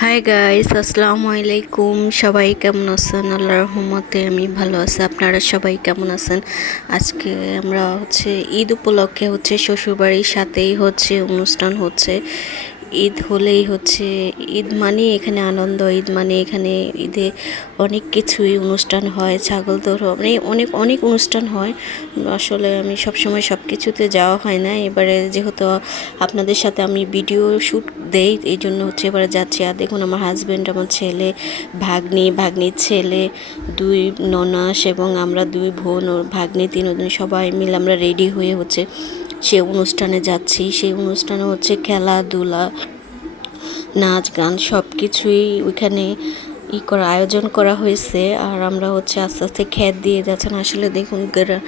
Hi guys আসসালামু আলাইকুম। সবাই কেমন আছেন? আল্লাহ রহমতে আমি ভালো আছি। আপনারা সবাই কেমন আছেন? আজকে আমরা হচ্ছে ঈদ উপলক্ষে হচ্ছে শ্বশুরবাড়ির সাথেই হচ্ছে অনুষ্ঠান হচ্ছে। ঈদ হলেই হচ্ছে ঈদ মানে এখানে আনন্দ, ঈদ মানে এখানে ঈদে অনেক কিছুই অনুষ্ঠান হয়, ছাগল দৌড় মানে অনেক অনেক অনুষ্ঠান হয়। আসলে আমি সবসময় সব কিছুতে যাওয়া হয় না। এবারে যেহেতু আপনাদের সাথে আমি ভিডিও শ্যুট দেই, এই জন্য হচ্ছে এবারে যাচ্ছি। আর দেখুন আমার হাজব্যান্ড আমার ছেলে, ভাগ্নি, ভাগ্নির ছেলে, দুই ননাস এবং আমরা দুই বোন, ওর ভাগ্নি, তিনজন সবাই মিলে আমরা রেডি হয়ে হচ্ছে সে অনুষ্ঠানে যাচ্ছি। সেই অনুষ্ঠানে হচ্ছে খেলাধুলা নাচ, গান সব কিছুই ওইখানে ই করা, আয়োজন করা হয়েছে। আর আমরা হচ্ছে আস্তে আস্তে খ্যাত দিয়ে যাচ্ছেন। আসলে দেখুন, গ্রা-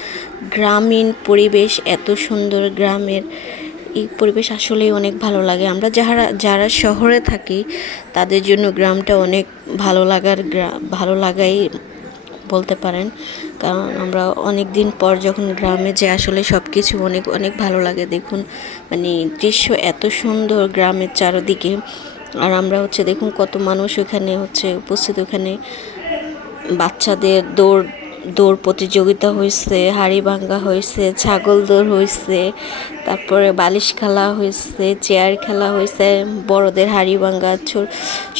গ্রামীণ পরিবেশ, এত সুন্দর গ্রামের এই পরিবেশ আসলেই অনেক ভালো লাগে। আমরা যারা যারা শহরে থাকি, তাদের জন্য গ্রামটা অনেক ভালো লাগার গ্রা- ভালো লাগাই বলতে পারেন। কারণ আমরা অনেক দিন পর যখন গ্রামে যে আসলে সব কিছু অনেক অনেক ভালো লাগে। দেখুন মানে দৃশ্য এত সুন্দর গ্রামের চারদিকে। আর আমরা হচ্ছে, দেখুন কত মানুষ ওখানে হচ্ছে উপস্থিত ওখানে। বাচ্চাদের দৌড় দৌড় প্রতিযোগিতা হয়েছে, হাড়ি ভাঙ্গা হয়েছে, ছাগল দৌড় হয়েছে, তারপরে বালিশ খেলা হয়েছে, চেয়ার খেলা হয়েছে, বড়দের হাড়ি ভাঙ্গা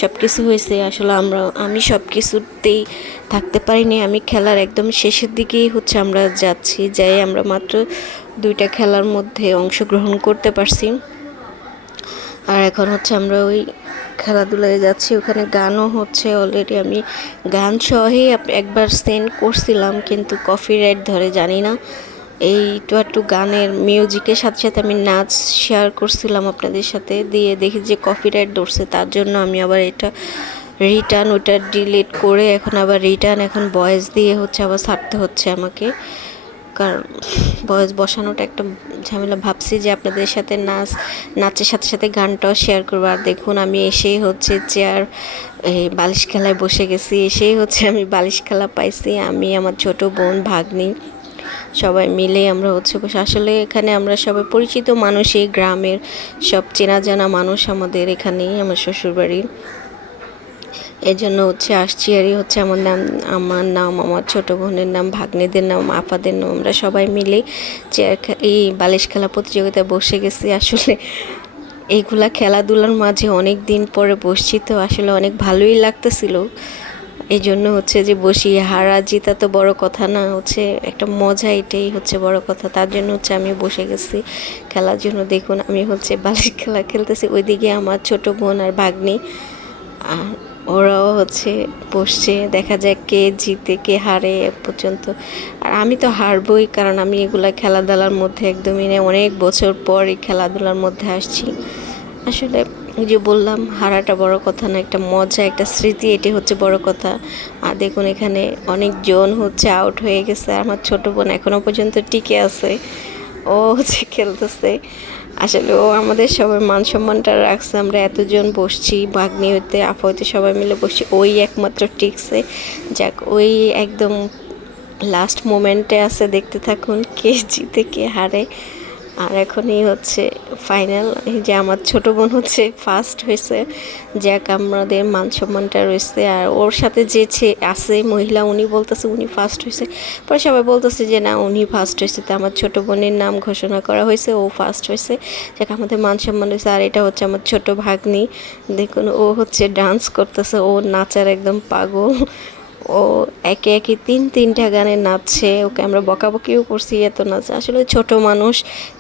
সব কিছু হয়েছে। আসলে আমরা, আমি সব কিছুতেই থাকতে পারিনি। আমি খেলার একদম শেষের দিকেই হচ্ছে আমরা যাচ্ছি, যাই আমরা মাত্র দুইটা খেলার মধ্যে অংশগ্রহণ করতে পারছি। আর এখন হচ্ছে আমরা ওই খেলাধুলায় যাচ্ছি, ওখানে গানও হচ্ছে অলরেডি আমি। গান সহই একবার সেন্ড করছিলাম, কিন্তু কফি রাইট ধরে জানি না। এই একটু একটু গানের মিউজিকের সাথে সাথে আমি নাচ শেয়ার করছিলাম আপনাদের সাথে, দিয়ে দেখি যে কফি রাইট ধরছে, তার জন্য আমি আবার এটা রিটার্ন ওটা ডিলিট করে এখন আবার রিটার্ন এখন ভয়েস দিয়ে হচ্ছে, আবার ছাড়তে হচ্ছে আমাকে। কারণ বয়স বসানোটা একটা ঝামেলা। ভাবছি যে আপনাদের সাথে নাচ, নাচের সাথে সাথে গানটাও শেয়ার করব। আর দেখুন, আমি এসেই হচ্ছে চেয়ার এই বালিশ খেলায় বসে গেছি। এসেই হচ্ছে আমি বালিশ খেলা পাইছি। আমি, আমার ছোট বোন, ভাগ্নি, সবাই মিলে আমরা হচ্ছে বসে। আসলে এখানে আমরা সবাই পরিচিত মানুষই, গ্রামের সব চেনা জানা মানুষ আমাদের এখানেই, আমার শ্বশুরবাড়ির। এই জন্য হচ্ছে আসছি আরই হচ্ছে আমার নাম আমার নাম, আমার ছোট বোনের নাম, ভাগ্নেদের নাম, আপাদের নাম, আমরা সবাই মিলে চেয়ার এই বালিশ খেলা প্রতিযোগিতায় বসে গেছি। আসলে এইগুলা খেলাধুলার মাঝে অনেক দিন পরে বসছি তো আসলে অনেক ভালোই লাগতেছিল। এই জন্য হচ্ছে যে বসি, হারা জিতা তো বড় কথা না, হচ্ছে একটা মজা এটাই হচ্ছে বড় কথা। তার জন্য হচ্ছে আমি বসে গেছি খেলার জন্য। দেখুন, আমি হচ্ছে বালিশ খেলা খেলতেছি, ওইদিকে আমার ছোট বোন আর ভাগ্নি। আর ওরাও হচ্ছে বসছে, দেখা যাক কে জিতে, কে হারে এ পর্যন্ত। আর আমি তো হারবই, কারণ আমি এগুলা খেলাধুলার মধ্যে একদমই নেই। অনেক বছর পর এই খেলাধুলার মধ্যে আসছি। আসলে ওই যে বললাম, হারাটা বড় কথা না, একটা মজা, একটা স্মৃতি, এটি হচ্ছে বড় কথা। আর দেখুন এখানে অনেকজন হচ্ছে আউট হয়ে গেছে। আমার ছোট বোন এখনও পর্যন্ত টিকে আছে। ও হচ্ছে খেলতেছে। আসলে ও আমাদের সবার মান সম্মানটা রাখছে, আমরা এতজন বসছি বাগ্নি হইতে হইতে সবাই মিলে বসছি, ওই একমাত্র টিক্সে যাক, ওই একদম লাস্ট মোমেন্টে আছে, দেখতে থাকুন কে জিতে, কে হারে। আর এখনই হচ্ছে ফাইনাল এই যে আমার ছোট বোন হচ্ছে ফার্স্ট হয়েছে, যাক আমাদের মান সম্মানটা রয়েছে। আর ওর সাথে যে আছে মহিলা, উনি বলতেছে উনি ফার্স্ট হয়েছে। পরে সবাই বলতেছে যে না, উনি ফার্স্ট হয়েছে। তো আমার ছোট বোনের নাম ঘোষণা করা হয়েছে, ও ফার্স্ট হয়েছে। যাক আমাদের মান সম্মান হয়েছে আর এটা হচ্ছে আমার ছোট ভাগ্নি। দেখুন, ও হচ্ছে ডান্স করতেছে। ও নাচার একদম পাগল। ও একে একে তিন তিনটা গানে নাচছে, ওকে আমরা বকাবকিও করছি, এত নাচ। আসলে ছোট মানুষ,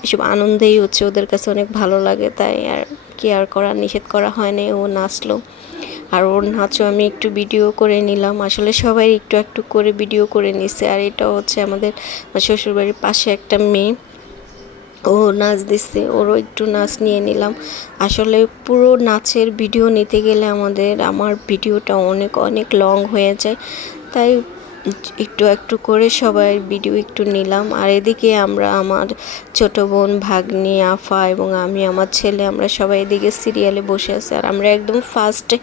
এসব আনন্দেই হচ্ছে, ওদের কাছে অনেক ভালো লাগে, তাই আর কি আর করা নিষেধ করা হয়নি ও নাচলো। আর ওর নাচও আমি একটু ভিডিও করে নিলাম, আসলে সবাই একটু একটু করে ভিডিও করে নিছে, আর এটা হচ্ছে আমাদের শ্বশুরবাড়ির পাশে একটা মেয়ে। ও নাচ দিচ্ছে, ওরও একটু নাচ নিয়ে নিলাম। আসলে পুরো নাচের ভিডিও নিতে গেলে আমাদের, আমার ভিডিওটা অনেক অনেক লং হয়ে যায়। তাই একটু একটু করে সবাই ভিডিও একটু নিলাম। আর এদিকে আমরা, আমার ছোট বোন ভাগ্নি, আফা এবং আমি, আমার ছেলে, আমরা সবাই এদিকে সিরিয়ালে বসে আছি। আর আমরা একদম ফার্স্টে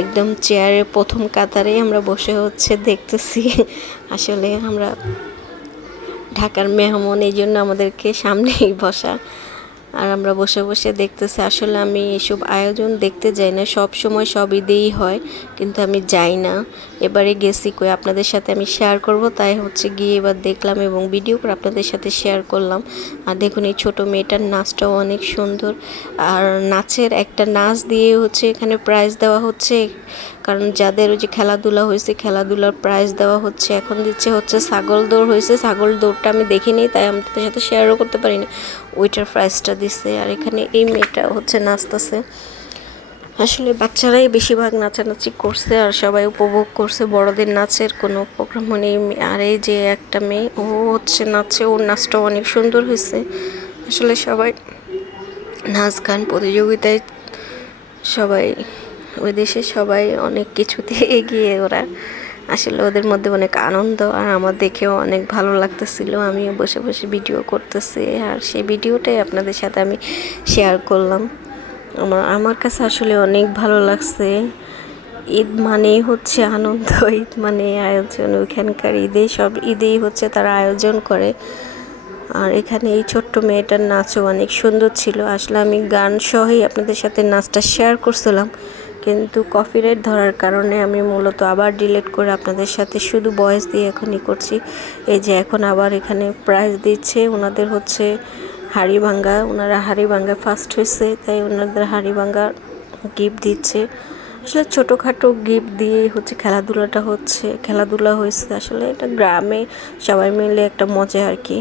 একদম চেয়ারের প্রথম কাতারেই আমরা বসে হচ্ছে দেখতেছি। আসলে আমরা ঢাকার মেহমান, এই জন্য আমাদেরকে সামনেই বসা। আর আমরা বসে বসে দেখতেছি, আসলে আমি এসব আয়োজন দেখতে যাই না, সব সময় সব ঈদেই হয়, কিন্তু আমি যাই না। এবারে গেছি কই আপনাদের সাথে আমি শেয়ার করব। তাই হচ্ছে গিয়ে এবার দেখলাম এবং ভিডিও করে আপনাদের সাথে শেয়ার করলাম। আর দেখুন এই ছোটো মেয়েটার নাচটাও অনেক সুন্দর। আর নাচের একটা নাচ দিয়ে হচ্ছে এখানে প্রাইজ দেওয়া হচ্ছে। কারণ যাদের ওই যে খেলাধুলা হয়েছে, খেলাধুলার প্রাইজ দেওয়া হচ্ছে। এখন দিচ্ছে হচ্ছে ছাগল দৌড় হয়েছে। ছাগল দৌড়টা আমি দেখিনি তাই আমাদের সাথে শেয়ারও করতে পারিনি ওইটার প্রাইজটা দিছে আর এখানে এই মেয়েটা হচ্ছে নাচতেছে। আসলে বাচ্চারাই বেশিরভাগ নাচানাচি করছে আর সবাই উপভোগ করছে। বড়দের নাচের কোনো প্রোগ্রাম নেই। আর এই যে একটা মেয়ে, ও হচ্ছে নাচে ওর নাচটা অনেক সুন্দর হয়েছে। আসলে সবাই নাচ, গান প্রতিযোগিতায় সবাই, ওই দেশে সবাই অনেক কিছুতে এগিয়ে ওরা। আসলে ওদের মধ্যে অনেক আনন্দ আর আমার দেখেও অনেক ভালো লাগতেছিল। আমিও বসে বসে ভিডিও করতেছি আর সেই ভিডিওটাই আপনাদের সাথে আমি শেয়ার করলাম। আমার আমার কাছে আসলে অনেক ভালো লাগছে। ঈদ মানেই হচ্ছে আনন্দ, ঈদ মানে আয়োজন, ওইখানকার ঈদে সব ঈদেই হচ্ছে তারা আয়োজন করে। আর এখানে এই ছোট্ট মেয়েটার নাচও অনেক সুন্দর ছিল। আসলে আমি গান সহই আপনাদের সাথে নাচটা শেয়ার করছিলাম, কিন্তু কপিরাইট ধরার কারণে আমি মূলত আবার ডিলিট করে আপনাদের সাথে শুধু বয়েস দিয়ে এখনই করছি। এই যে এখন আবার এখানে প্রাইজ দিচ্ছে, ওনাদের হচ্ছে হাড়ি ভাঙ্গা ওনারা হাড়ি ভাঙ্গা ফার্স্ট হয়েছে, তাই ওনাদের হাড়ি ভাঙ্গা গিফট দিচ্ছে। আসলে ছোটোখাটো গিফট দিয়ে হচ্ছে খেলাধুলাটা হচ্ছে, খেলাধুলা হয়েছে। আসলে এটা গ্রামে সবাই মিলে একটা মজা আর কি।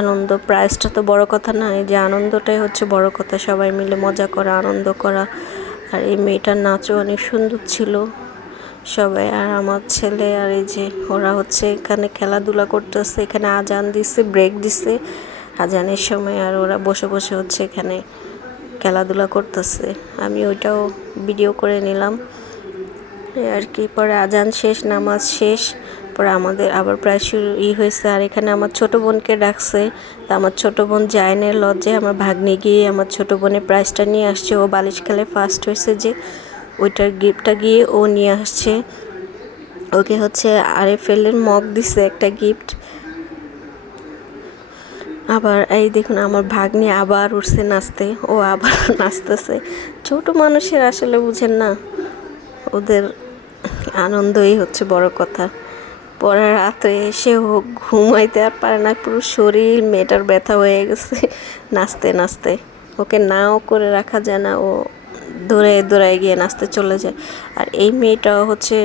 আনন্দ প্রাইজটা তো বড় কথা না, এই যে আনন্দটাই হচ্ছে বড় কথা। সবাই মিলে মজা করা, আনন্দ করা। আর এই মেয়েটার নাচও অনেক সুন্দর ছিল। সবাই, আর আমার ছেলে, আর এই যে ওরা হচ্ছে এখানে খেলাধুলা করতেছে, এখানে আজান দিছে ব্রেক দিছে। আজানের সময় আর ওরা বসে বসে হচ্ছে এখানে খেলাধুলা করতেছে। আমি ওইটাও ভিডিও করে নিলাম। আর কি, পরে আজান শেষ, নামাজ শেষ, পরে আমাদের আবার প্রায় শুরু ই হয়েছে। আর এখানে আমার ছোট বোনকে ডাকছে। তা আমার ছোট বোন জায়নের লজ্জে আমার ভাগ্নে গিয়ে আমার ছোট বোনের প্রাইজটা নিয়ে আসছে। ও বালিশ খেলে ফার্স্ট হয়েছে যে ওইটার গিফটটা গিয়ে ও নিয়ে আসছে। ওকে হচ্ছে আরে ফেলের মগ দিছে একটা গিফট আবার এই দেখুন আমার ভাগ্নি আবার উঠছে নাচতে, ও আবার নাচতেছে। ছোট মানুষের আসলে বুঝেন না, ওদের আনন্দই হচ্ছে বড় কথা। পরে রাত্রে এসে ও ঘুমাইতে আর পারে না, পুরো শরীর মেয়েটার ব্যথা হয়ে গেছে নাচতে নাচতে। ওকে নাও করে রাখা যায় না, ও দৌড়ে দৌড়ায় গিয়ে নাচতে চলে যায়। আর এই মেয়েটাও হচ্ছে,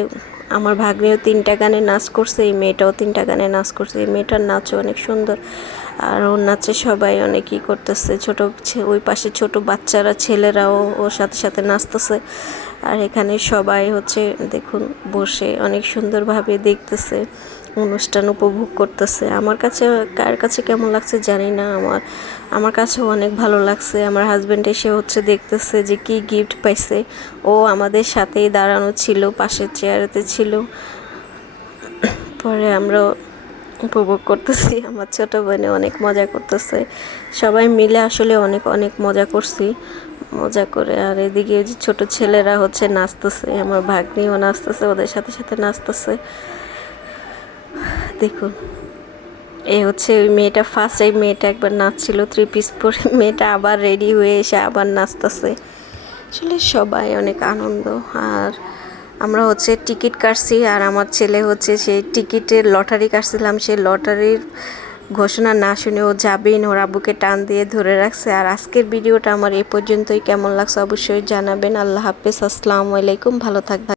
আমার ভাগ্নেও তিনটা গানে নাচ করছে, এই মেয়েটাও তিনটা গানে নাচ করছে। এই মেয়েটার নাচও অনেক সুন্দর। আর ওর নাচে সবাই অনেকই করতেছে। ছোট ওই পাশে ছোট বাচ্চারা, ছেলেরাও ওর সাথে সাথে নাচতেছে। আর এখানে সবাই হচ্ছে, দেখুন, বসে অনেক সুন্দরভাবে দেখতেছে, অনুষ্ঠান উপভোগ করতেছে। আমার কাছে, কার কাছে কেমন লাগছে জানি না আমার। আমার কাছে অনেক ভালো লাগছে। আমার হাজব্যান্ড এসে হচ্ছে দেখতেছে যে কি গিফট পাইছে। ও আমাদের সাথেই দাঁড়ানো ছিল, পাশের চেয়ারেতে ছিল। পরে আমরা উপভোগ করতেছি। আমার ছোটো বোনে অনেক মজা করতেছে। সবাই মিলে আসলে অনেক অনেক মজা করছি। মজা করে আর এদিকে যে ছোটো ছেলেরা হচ্ছে নাচতেছে। আমার ভাগ্নিও নাচতেছে, ওদের সাথে সাথে নাচতেছে। দেখুন, এ হচ্ছে ওই মেয়েটা ফার্স্ট এই মেয়েটা একবার নাচছিল থ্রি পিস পরে মেয়েটা আবার রেডি হয়ে এসে আবার নাচতেছে। আসলে সবাই অনেক আনন্দ। আর আমরা হচ্ছে টিকিট কাটছি আর আমার ছেলে হচ্ছে সেই টিকিটের লটারি কাটছিলাম। সেই লটারির ঘোষণা না শুনে ও যাবেই ওর আব্বুকে টান দিয়ে ধরে রাখছে। আর আজকের ভিডিওটা আমার এ পর্যন্তই। কেমন লাগছে অবশ্যই জানাবেন। আল্লাহ হাফেজ। আসসালামু আলাইকুম। ভালো থাকবেন।